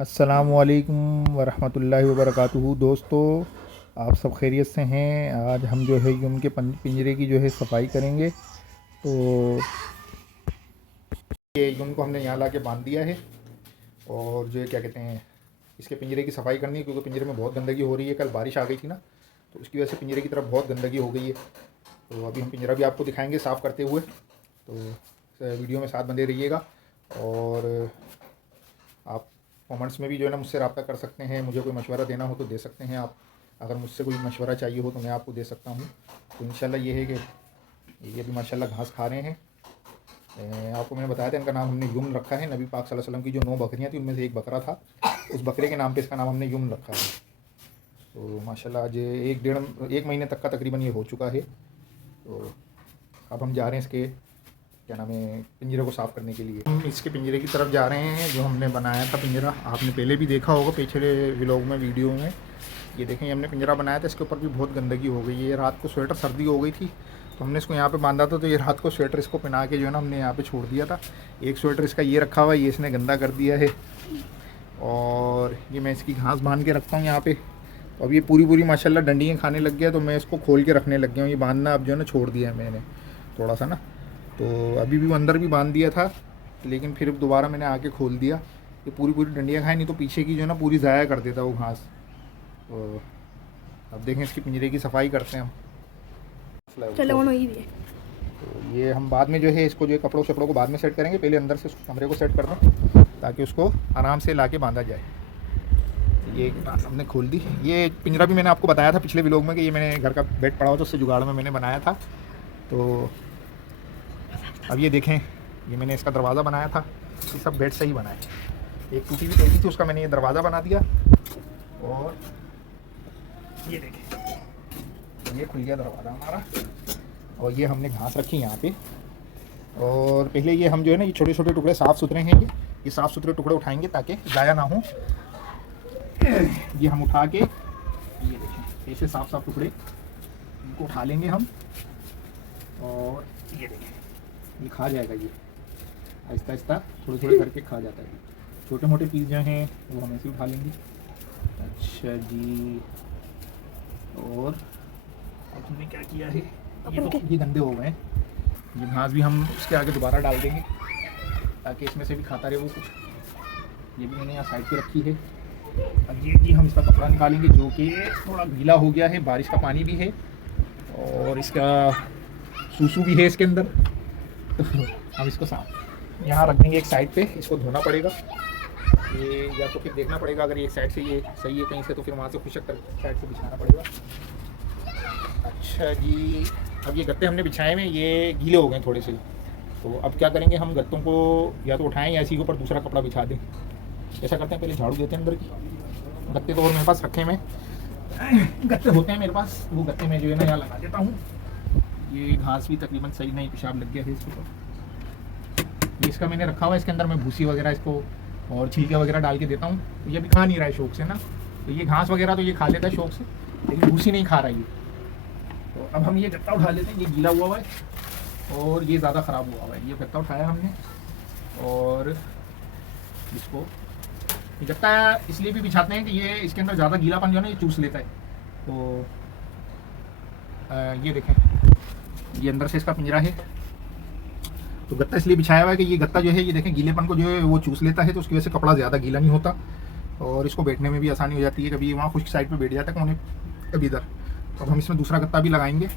अस्सलामुअलैकुम वरहमतुल्लाहि वबरकातुहू। दोस्तों, आप सब खैरियत से हैं। आज हम जो है यूम के पिंजरे की जो है सफाई करेंगे। तो ये यूम को हमने यहाँ ला के बांध दिया है और जो है क्या कहते हैं, इसके पिंजरे की सफाई करनी है क्योंकि पिंजरे में बहुत गंदगी हो रही है। कल बारिश आ गई थी ना, तो उसकी वजह से पिंजरे की तरफ बहुत गंदगी हो गई है। तो अभी हम पिंजरा भी आपको दिखाएंगे साफ़ करते हुए, तो वीडियो में साथ बंधे रहिएगा। और आप कमेंट्स में भी जो है ना मुझसे रब्ता कर सकते हैं। मुझे कोई मशवरा देना हो तो दे सकते हैं आप। अगर मुझसे कोई मशवरा चाहिए हो तो मैं आपको दे सकता हूँ। तो इंशाल्लाह ये है कि ये भी माशाल्लाह घास खा रहे हैं। आपको मैंने बताया था इनका नाम हमने युम्न रखा है। नबी पाक सल्लल्लाहु अलैहि वसल्लम की जो 9 बकरियाँ थी उनमें से एक बकरा था, उस बकरे के नाम पर इसका नाम हमने युम्न रखा है। तो माशाल्लाह आज एक महीने तक का तकरीबन ये हो चुका है। तो अब हम जा रहे हैं इसके क्या नाम है पिंजरे को साफ़ करने के लिए। हम इसके पिंजरे की तरफ जा रहे हैं जो हमने बनाया था पिंजरा। आपने पहले भी देखा होगा पिछले व्लॉग में, वीडियो में। ये देखें, ये हमने पिंजरा बनाया था, इसके ऊपर भी बहुत गंदगी हो गई है। रात को स्वेटर, सर्दी हो गई थी तो हमने इसको यहाँ पे बांधा था। तो ये रात को स्वेटर इसको पहना के जो है ना हमने यहाँ पे छोड़ दिया था। एक स्वेटर इसका ये रखा हुआ है, ये इसने गंदा कर दिया है। और ये मैं इसकी घास बांध के रखता हूँ यहाँ पे। अब ये पूरी माशाल्लाह डंडियाँ खाने लग गया, तो मैं इसको खोल के रखने लग गया हूँ। ये बांधना अब जो है ना छोड़ दिया है मैंने थोड़ा सा ना। तो अभी भी वो अंदर भी बांध दिया था, लेकिन फिर दोबारा मैंने आके खोल दिया। ये पूरी डंडियाँ खाए, नहीं तो पीछे की जो है ना पूरी ज़ाया कर देता वो घास। तो अब देखें इसकी पिंजरे की सफाई करते हैं हम। तो ये हम बाद में जो है इसको जो है कपड़ों शपड़ों को बाद में सेट करेंगे। पहले अंदर से कमरे को सेट कर दें ताकि उसको आराम से ला के बांधा जाए। ये हमने खोल दी। ये पिंजरा भी मैंने आपको बताया था पिछले व्लॉग में कि ये मैंने घर का बेड पड़ा हुआ था, उससे जुगाड़ में मैंने बनाया था। तो अब ये देखें, ये मैंने इसका दरवाज़ा बनाया था। ये सब बेड से ही बनाए। एक टूटी हुई टूटी थी, उसका मैंने ये दरवाज़ा बना दिया। और ये देखें, ये खुल गया दरवाज़ा हमारा। और ये हमने घास रखी यहाँ पे। और पहले ये हम जो है ना ये छोटे छोटे टुकड़े साफ़ सुथरे हैं, ये साफ़ सुथरे टुकड़े उठाएंगे ताकि ज़ाया ना हो। ये हम उठा के, ये देखें, ऐसे साफ़ टुकड़े इनको उठा लेंगे हम। और ये देखें, ये खा जाएगा। ये आहिस्ता आहिस्ता थोड़े करके खा जाता है। छोटे मोटे पीस जो हैं वो हम ऐसे उठा लेंगे। अच्छा जी। और अब हमने क्या किया है, ये गंदे हो गए हैं। ये घास भी हम उसके आगे दोबारा डाल देंगे ताकि इसमें से भी खाता रहे वो कुछ। ये भी मैंने यहाँ साइड पे रखी है। अब ये हम इसका कपड़ा निकालेंगे जो कि थोड़ा गीला हो गया है, बारिश का पानी भी है और इसका सूसू भी है इसके अंदर। तो हम इसको साफ यहाँ रख देंगे एक साइड पे। इसको धोना पड़ेगा, ये या तो फिर देखना पड़ेगा अगर एक साइड से ये सही है कहीं से, तो फिर वहाँ से खुशक कर साइड से बिछाना पड़ेगा। अच्छा जी। अब ये गत्ते हमने बिछाए में ये गीले हो गए थोड़े से। तो अब क्या करेंगे, हम गत्तों को या तो उठाएँ या इसी के ऊपर दूसरा कपड़ा बिछा दें। ऐसा करते हैं, पहले झाड़ू देते हैं अंदर की। गत्ते तो और मेरे पास रखे में गत्ते होते हैं मेरे पास, वो गत्ते में जो है ना यहाँ लगा देता हूँ। ये घास भी तकरीबन सही नहीं, पेशाब लग गया है इसके ऊपर। ये इसका मैंने रखा हुआ है, इसके अंदर मैं भूसी वगैरह इसको और छिलके वगैरह डाल के देता हूँ। तो ये भी खा नहीं रहा है शौक से ना। तो ये घास वगैरह तो ये खा लेता है शौक से, लेकिन भूसी नहीं खा रहा है ये। तो अब हम ये गत्ता उठा लेते हैं। ये गीला हुआ हुआ है और ये ज़्यादा ख़राब हुआ हुआ है। ये गत्ता उठाया हमने और इसको, ये गत्ता इसलिए भी बिछाते हैं कि ये इसके अंदर ज़्यादा गीलापन जो है ना ये चूस लेता है। तो ये देखें, ये अंदर से इसका पिंजरा है। तो गत्ता इसलिए बिछाया हुआ है कि ये गत्ता जो है ये देखें गीलेपन को जो है वो चूस लेता है। तो उसकी वजह से कपड़ा ज़्यादा गीला नहीं होता और इसको बैठने में भी आसानी हो जाती है। कभी वहाँ खुश्क साइड पे बैठ जाता है कोने, कभी इधर। तो अब हम इसमें दूसरा गत्ता भी लगाएंगे।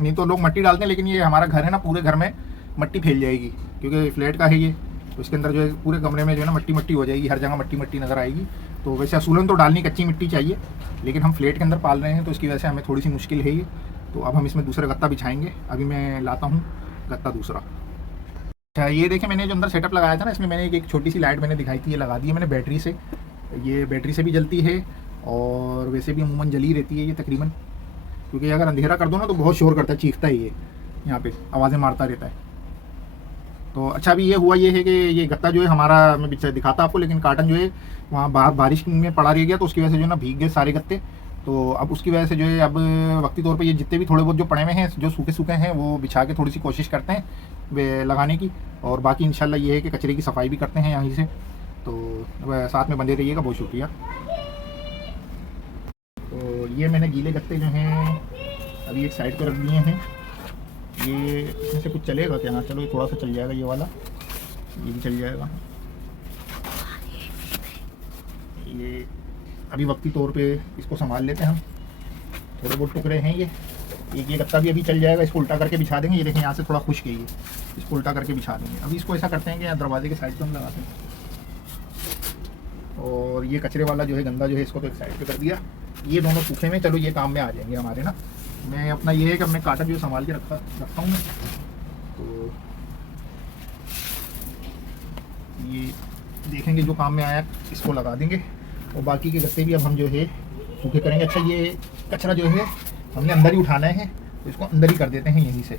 नहीं तो लोग मट्टी डालते हैं, लेकिन ये हमारा घर है ना, पूरे घर में मट्टी फैल जाएगी क्योंकि फ्लैट का है ये। तो इसके अंदर जो है पूरे कमरे में जो है ना मट्टी हो जाएगी, हर जगह मट्टी नज़र आएगी। तो वैसे असूलन तो डालनी कच्ची मिट्टी चाहिए, लेकिन हम फ्लैट के अंदर पाल रहे हैं तो इसकी वजह से हमें थोड़ी सी मुश्किल है ये। तो अब हम इसमें दूसरा गत्ता बिछाएंगे। अभी मैं लाता हूँ गत्ता दूसरा। अच्छा, ये देखें, मैंने जो अंदर सेटअप लगाया था ना, इसमें मैंने एक छोटी सी लाइट मैंने दिखाई थी, ये लगा दी है मैंने बैटरी से। ये बैटरी से भी जलती है और वैसे भी अमूमन जली रहती है ये तकरीबन, क्योंकि अगर अंधेरा कर दो ना तो बहुत शोर करता है, चीखता है ये, यहाँ पे आवाज़ें मारता रहता है। तो अच्छा, अभी ये हुआ ये है कि ये गत्ता जो है हमारा, मैं दिखाता आपको, लेकिन कार्टन जो है वहाँ बाहर बारिश में पड़ा रह गया, तो उसकी वजह से जो है ना भीग गए सारे गत्ते। तो अब उसकी वजह से जो है अब वक्ती तौर पे ये जितने भी थोड़े बहुत जो पड़े हुए हैं, जो सूखे हैं, वो बिछा के थोड़ी सी कोशिश करते हैं वे लगाने की। और बाकी इंशाल्लाह ये है कि कचरे की सफाई भी करते हैं यहीं से। तो साथ में बंधे रहिएगा, बहुत शुक्रिया। तो ये मैंने गीले गत्ते जो हैं अभी एक साइड पर रख दिए हैं। ये इसमें से कुछ चलेगा क्या? हाँ चलो, ये थोड़ा सा चल जाएगा, ये वाला, ये भी चल जाएगा। ये अभी वक्ती तौर पे इसको संभाल लेते हैं हम। थोड़े बहुत टुकड़े हैं ये, एक ये गत्ता भी अभी चल जाएगा। इसको उल्टा करके बिछा देंगे। ये देखें यहाँ से थोड़ा खुश्क है ये, इसको उल्टा करके बिछा देंगे। अभी इसको ऐसा करते हैं कि यहाँ दरवाजे के साइड पे हम लगाते हैं। और ये कचरे वाला जो है, गंदा जो है, इसको तो एक साइड पे कर दिया। ये दोनों सूखे में, चलो ये काम में आ जाएंगे हमारे ना। मैं अपना ये है कि अपने काटन जो संभाल के रखता हूँ मैं। तो ये देखेंगे जो काम में आया इसको लगा देंगे, और बाकी के गत्ते भी अब हम जो है सूखे करेंगे। अच्छा, ये कचरा जो है हमने अंदर ही उठाना है, तो इसको अंदर ही कर देते हैं यहीं से,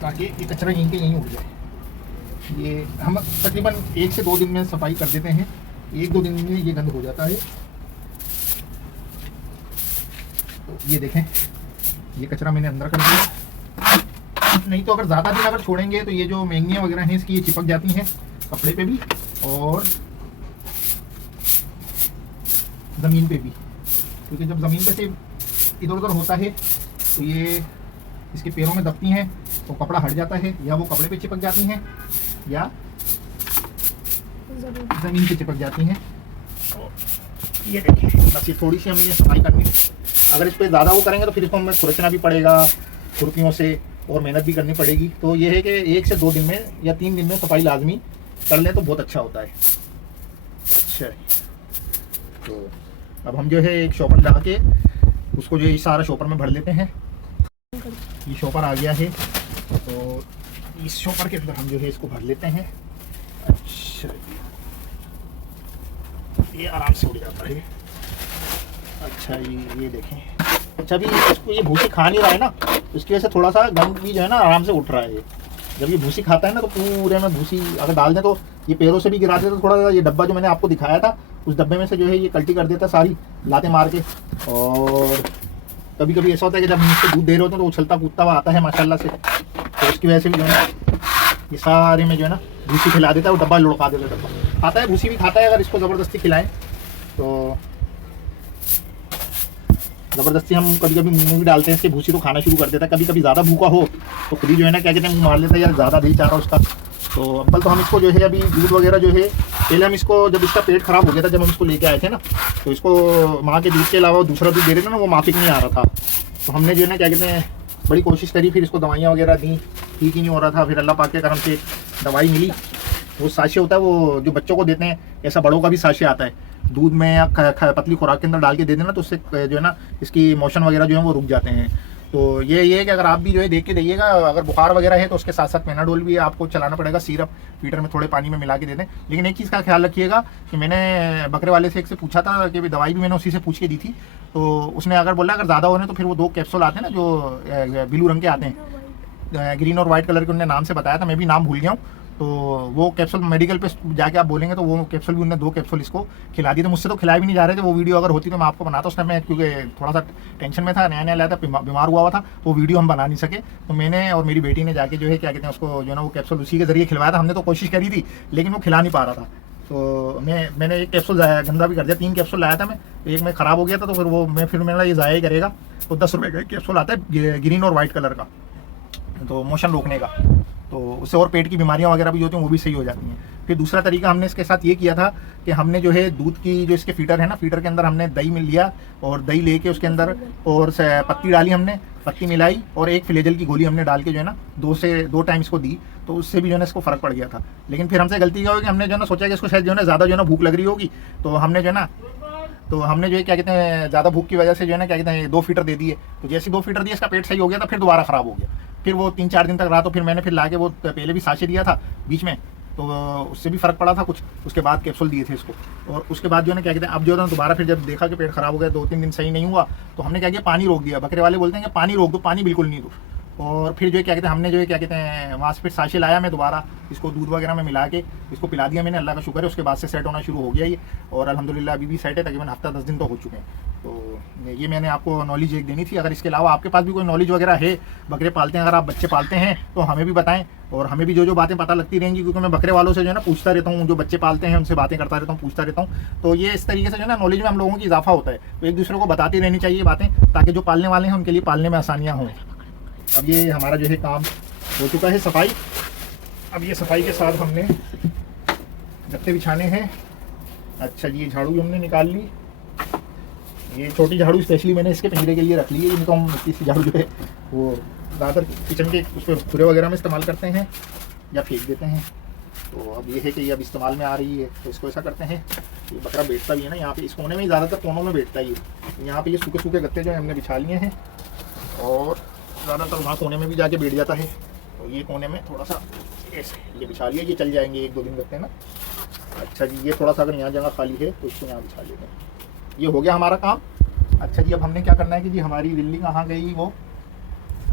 ताकि ये कचरा यहीं के यहीं उठ जाए। ये हम तकरीबन 1 से 2 दिन में सफाई कर देते हैं। 1-2 दिन में ये गंद हो जाता है। तो ये देखें, ये कचरा मैंने अंदर कर दिया। नहीं तो अगर ज़्यादा दिन अगर छोड़ेंगे तो ये जो महंगियाँ वगैरह हैं इसकी, ये चिपक जाती हैं कपड़े पे भी और ज़मीन पे भी। क्योंकि जब ज़मीन पे से इधर उधर होता है तो ये इसके पैरों में दबती हैं, तो कपड़ा हट जाता है, या वो कपड़े पे चिपक जाती हैं या ज़मीन पे चिपक जाती हैं। ये देखिए, बस ये थोड़ी सी हमने सफाई करनी है। अगर इस पर ज़्यादा वो करेंगे तो फिर इसको हमें खुरचना भी पड़ेगा खुरपियों से, और मेहनत भी करनी पड़ेगी। तो ये है कि 1 से 2 दिन में या 3 दिन में सफाई लाजमी कर लें तो बहुत अच्छा होता है। अच्छा, तो अब हम जो है एक शॉपर लगा के उसको जो है सारा शॉपर में भर लेते हैं। ये शॉपर आ गया है, तो इस शॉपर के अंदर हम जो है इसको भर लेते हैं। अच्छा, ये आराम से उड़ जाता है। अच्छा, ये देखें। अच्छा, अभी इसको ये भूसी खा नहीं रहा है ना, इसकी वजह से थोड़ा सा गंद भी जो है ना आराम से उठ रहा है। जब ये भूसी खाता है ना तो पूरे में भूसी अगर डाल दें तो ये पैरों से भी गिरा देता, तो थोड़ा सा ये डब्बा जो मैंने आपको दिखाया था उस डब्बे में से जो है ये कल्टी कर देता सारी लाते मार के। और कभी कभी ऐसा होता है कि जब हम इसको दूध दे रहे होते हैं तो उछलता कूदता हुआ आता है माशाल्लाह से, तो उसकी वजह से भी जो है ये सारे में जो है ना भूसी खिला देता है, वो डब्बा लुढ़का देता है। डब्बा खाता है, भूसी भी खाता है। अगर इसको ज़बरदस्ती खिलाएं तो ज़बरदस्ती हम कभी कभी मुँह भी डालते हैं इसके, भूसी तो खाना शुरू कर देता है। कभी कभी ज़्यादा भूखा हो तो खुद ही जो है ना क्या कहते हैं मुँह मार लेता है, यार ज़्यादा नहीं चाह रहा उसका। तो अब्बल तो हम इसको जो है अभी दूध वगैरह जो है, पहले हम इसको जब इसका पेट ख़राब हो गया था, जब हम इसको लेके आए थे ना, तो इसको माँ के दूध के अलावा दूसरा दूध दे रहे थे ना, वो माफिक नहीं आ रहा था। तो हमने जो है ना क्या कहते हैं बड़ी कोशिश करी, फिर इसको दवाइयाँ वगैरह दी, ठीक ही नहीं हो रहा था। फिर अल्लाह पाक के करम से दवाई मिली। वो साशे होता है, वो जो बच्चों को देते हैं, ऐसा बड़ों का भी साशे आता है, दूध में या पतली खुराक के अंदर डाल के दे देना, तो उससे जो है ना इसकी मोशन वगैरह जो है वो रुक जाते हैं। तो ये है कि अगर आप भी जो है देख के दीजिएगा, अगर बुखार वगैरह है तो उसके साथ साथ पेनाडोल भी आपको चलाना पड़ेगा। सिरप लीटर में थोड़े पानी में मिला के दे दें। लेकिन एक चीज़ का ख्याल रखिएगा कि मैंने बकरे वाले से एक से पूछा था कि दवाई भी मैंने उसी से पूछ के दी थी, तो उसने अगर बोला अगर ज़्यादा होने तो फिर वो 2 कैप्सूल आते हैं ना जो ब्लू रंग के आते हैं, ग्रीन और वाइट कलर के, उन्होंने नाम से बताया था, मैं भी नाम भूल गया हूँ। तो वो कैप्सूल मेडिकल पे जाके आप बोलेंगे तो वो कैप्सूल भी उन्होंने 2 कैप्सूल इसको खिला दी। तो मुझसे तो खिलाए भी नहीं जा रहे थे। वो वीडियो अगर होती तो मैं आपको बनाता। उसने मैं क्योंकि थोड़ा सा टेंशन में था, नया नया लाया था, बीमार हुआ था, तो वो वीडियो हम बना नहीं सके। तो मैंने और मेरी बेटी ने जाके जो है क्या कहते हैं उसको जो है ना वो कैप्सूल उसी के जरिए खिलवाया था। हमने तो कोशिश करी थी लेकिन वो खिला नहीं पा रहा था। तो मैंने एक कैप्सूल गंदा भी कर दिया। 3 कैप्सूल लाया था मैं, एक में ख़राब हो गया था, तो फिर वो मैंने ये ज़ाया ही करेगा। तो 10 रुपये का एक कैप्सूल आता है ग्रीन और वाइट कलर का, तो मोशन रोकने का, तो उससे और पेट की बीमारियां वगैरह भी होती हैं वो भी सही हो जाती हैं। फिर दूसरा तरीका हमने इसके साथ ये किया था कि हमने जो है दूध की जो इसके फीटर है ना, फीटर के अंदर हमने दही मिल लिया, और दही लेके उसके अंदर और पत्ती डाली, हमने पत्ती मिलाई, और एक फ्लेजल की गोली हमने डाल के जो है ना 2 टाइम इसको दी, तो उससे भी जो है ना इसको फ़र्क पड़ गया था। लेकिन फिर हमसे गलती क्या होगी, हमने जो है ना सोचा कि इसको शायद जो है ना ज़्यादा जो है ना भूख लग रही होगी, तो हमने जो है क्या कहते हैं ज़्यादा भूख की वजह से जो है ना क्या कहते हैं 2 फीटर दे दिए। तो जैसे 2 फीटर दिए इसका पेट सही हो गया था, फिर दोबारा ख़राब हो गया। फिर वो 3-4 दिन तक रहा, तो फिर मैंने फिर लाके वो पहले भी साशे दिया था बीच में, तो उससे भी फ़र्क पड़ा था कुछ। उसके बाद कैप्सूल दिए थे इसको, और उसके बाद जो है ना क्या कहते हैं अब जो है ना दोबारा फिर जब देखा कि पेट ख़राब हो गया, 2-3 दिन सही नहीं हुआ, तो हमने क्या किया पानी रोक दिया। बकरे वाले बोलते हैं कि पानी रोक दो, पानी बिल्कुल नहीं दो। और फिर जो है क्या कहते हैं हमने जो है क्या कहते हैं वहाँ से फिर साशे लाया मैं दोबारा, इसको दूध वगैरह में मिला के इसको पिला दिया मैंने, अल्लाह का शुक्र है उसके बाद से सेट होना शुरू हो गया ये, और अल्हम्दुलिल्लाह अभी भी सेट है, तकरीबन हफ्ता 10 दिन तो हो चुके हैं। तो ये मैंने आपको नॉलेज एक देनी थी। अगर इसके अलावा आपके पास भी कोई नॉलेज वगैरह है, बकरे पालते हैं, अगर आप बच्चे पालते हैं तो हमें भी बताएं, और हमें भी जो बातें पता लगती रहेंगी, क्योंकि मैं बकरे वालों से जो है ना पूछता रहता हूँ, जो बच्चे पालते हैं उनसे बातें करता रहता हूँ, पूछता रहता हूँ। तो ये इस तरीके से जो है ना नॉलेज में हम लोगों की इजाफा होता है, तो एक दूसरे को बताती रहनी चाहिए बातें, ताकि जो पालने वाले हैं उनके लिए पालने में आसानियाँ हों। अब ये हमारा जो है काम हो चुका है सफाई। अब ये सफाई के साथ हमने गत्ते बिछाने हैं। अच्छा जी, ये झाड़ू भी हमने निकाल ली। ये छोटी झाड़ू स्पेशली मैंने इसके पिंजरे के लिए रख ली है, इनको हम मिट्टी सी झाड़ू जो है वो ज़्यादातर किचन के उस पर खुरे वगैरह में इस्तेमाल करते हैं या फेंक देते हैं। तो अब ये है कि ये अब इस्तेमाल में आ रही है, तो इसको ऐसा करते हैं, ये बकरा बैठता भी है ना यहाँ पे, इस कोने में ही ज़्यादातर कोनों में बैठता ही है। यहाँ पे ये सूखे सूखे गत्ते जो है हमने बिछा लिए हैं, और ज़्यादातर वहाँ कोने में भी जाके बैठ जाता है। तो ये कोने में थोड़ा सा ऐसे ये बिछा लिया, ये चल जाएंगे 1-2 दिन लगते हैं ना। अच्छा जी, ये थोड़ा सा अगर यहाँ जगह खाली है तो इसको यहाँ बिछा लेते हैं। ये हो गया हमारा काम। अच्छा जी, अब हमने क्या करना है कि जी हमारी बिल्ली कहाँ गई वो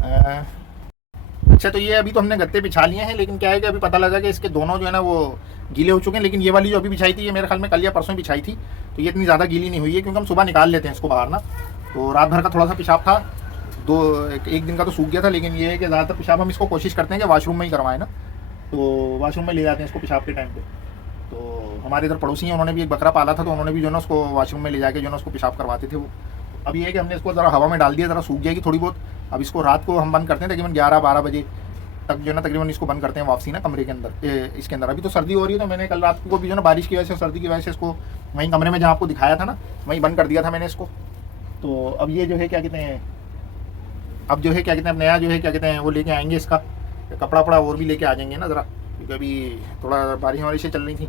अच्छा, तो ये अभी तो हमने गत्ते बिछा लिए हैं, लेकिन क्या है कि अभी पता लगा कि इसके दोनों जो है ना वो गीले हो चुके हैं। लेकिन ये वाली जो अभी बिछाई थी, ये मेरे ख्याल में कल या परसों बिछाई थी, तो ये इतनी ज़्यादा गीली नहीं हुई है, क्योंकि हम सुबह निकाल लेते हैं इसको बाहर ना। तो रात भर का थोड़ा सा पेशाब था, एक दिन का तो सूख गया था, लेकिन ये है कि ज़्यादातर पेशाब हम इसको कोशिश करते हैं कि वाशरूम में ही करवाएं ना, तो वाशरूम में ले जाते हैं इसको पेशाब के टाइम पे। तो हमारे इधर पड़ोसी हैं, उन्होंने भी एक बकरा पाला था, तो उन्होंने भी जो है ना उसको वाशरूम में ले जाके जो है ना उसको पेशाब करवाते थे वो। अब ये है कि हमने इसको ज़रा हवा में डाल दिया, ज़रा सूख जाएगी थोड़ी बहुत। अब इसको रात को हम बंद करते हैं, तकरीबन 11-12 बजे तक जो है ना तकरीबन इसको बंद करते हैं वापसी ना कमरे के अंदर, इसके अंदर। अभी तो सर्दी हो रही है, तो मैंने कल रात को भी जो है ना बारिश की वजह से, सर्दी की वजह से इसको वहीं कमरे में जहाँ आपको दिखाया था ना, वहीं बंद कर दिया था मैंने इसको। तो अब ये जो है क्या कहते हैं, अब जो है क्या कहते हैं, अब नया जो है क्या कहते हैं वो लेके आएंगे, इसका कपड़ा वपड़ा और भी लेके आ जाएंगे ना ज़रा, क्योंकि अभी थोड़ा बारिश वारिशें चल रही थी।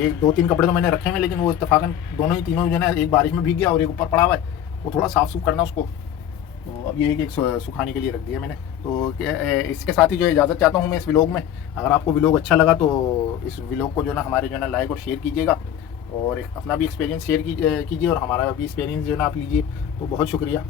1-2-3 कपड़े तो मैंने रखे हैं, लेकिन वो इत्तेफाकन दोनों ही तीनों जो है ना, एक बारिश में भीग गया और एक ऊपर पड़ा हुआ है, वो थोड़ा साफ़ सूफ करना उसको। तो अब ये है कि सुखाने के लिए रख दिया मैंने। तो इसके साथ ही जो इजाज़त चाहता हूँ मैं इस व्लॉग में। अगर आपको व्लॉग अच्छा लगा तो इस व्लॉग को जो है ना हमारे जो है ना लाइक और शेयर कीजिएगा, और अपना भी एक्सपीरियंस शेयर कीजिए, और हमारा भी एक्सपीरियंस जो है ना आप लीजिए। तो बहुत शुक्रिया।